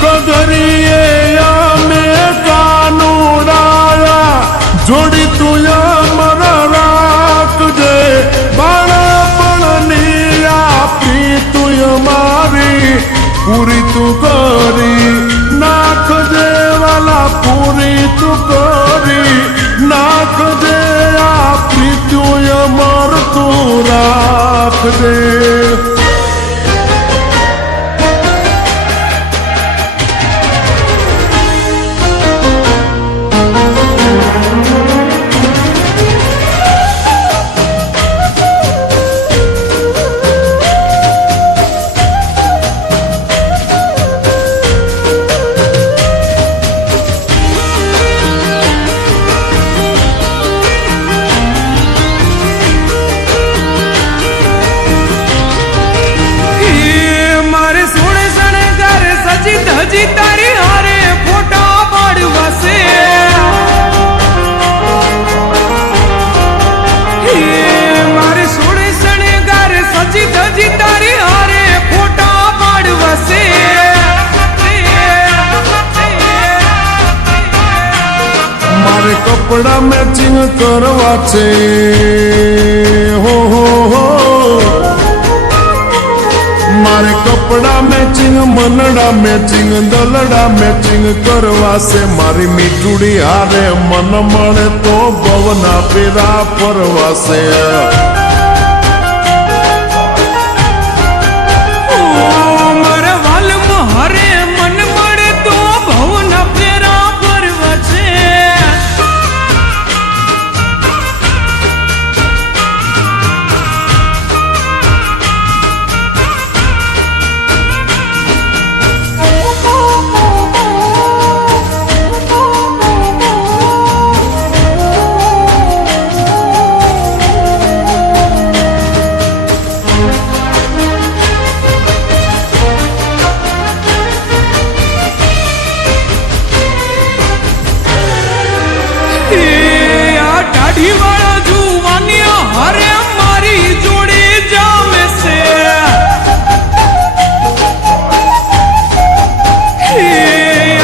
કગરીએ અમે કાનુડાયા જોડી તું અમર રાખજે બાળપણની આપી તું મારી પૂરી તું કરી નાખજે વાલા પૂરી તું કરી નાખજે આપી તું અમર તું રાખજે હજી તારી હારે ફોટા પાડવાશે મારે સોળે શણગાર સજી ધજી તારી હારે ફોટા પાડવાશે મારે કપડા મેચિંગ કરવા છે હો મારે કપડા મેચિંગ મનડા મેચિંગ દલડા મેચિંગ કરવા છે મારી મીઠુડી હારે મન મળે તો ભવના પેરા ફરવાશે મારા વાલમાં હરે મન મળે તો ભવના ફેરા ફરવા છે વાળા જુવાની હરે મારી જોડે જામે છે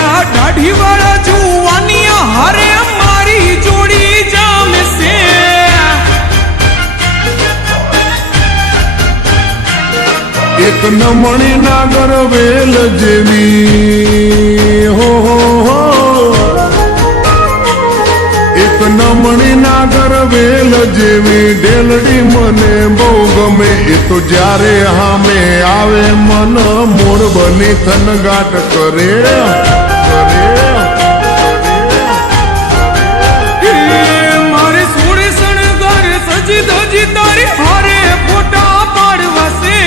આ દાઢી વાળા જુવાની હરે મારી જોડી જામે છે એક નમણી નાગર વેલ જેવી હો એક નમણી નાગર વેલ જેવી ડેલડી મને બહુ ગમે એ તો જ્યારે હામે આવે મન મોર બની થનગાટ કરે મારે સોળે શણગાર સજી ધજી તારી હારે ફોટા પાડવાશે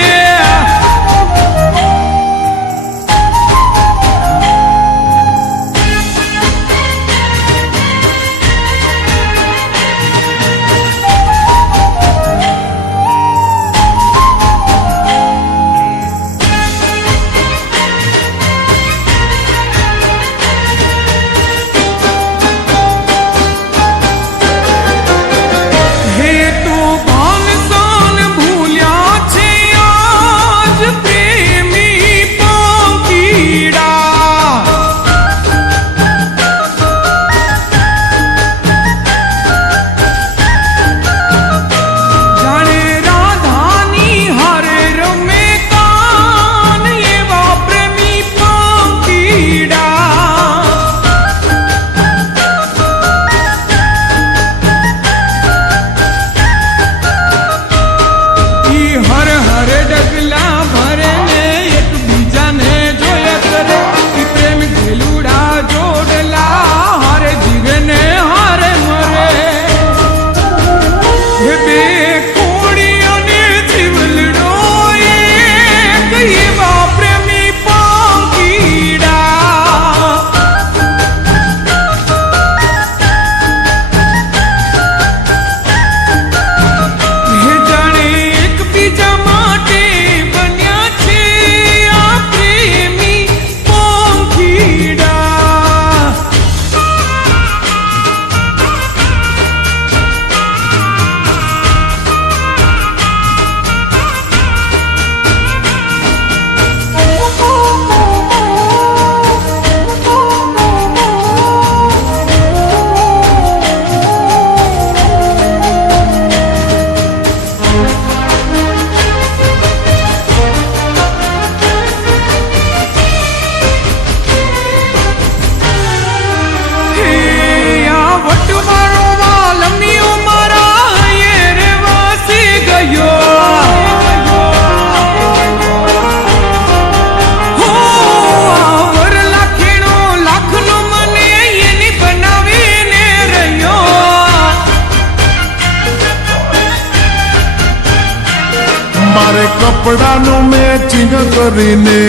કપડાનું મેચિંગ કરીને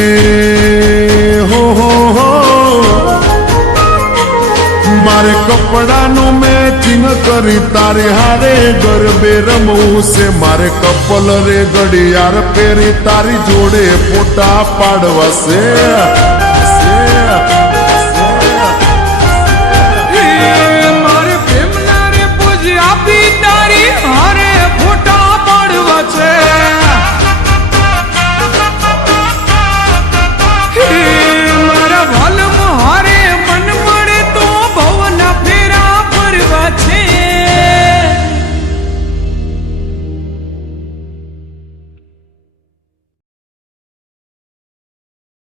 હો મારે કપડાનું મેચિંગ કરી તારે હારે ગરબે રમવું છે મારે કપલ રે ઘડિયાળ પહેરી તારી જોડે ફોટા પાડવા છે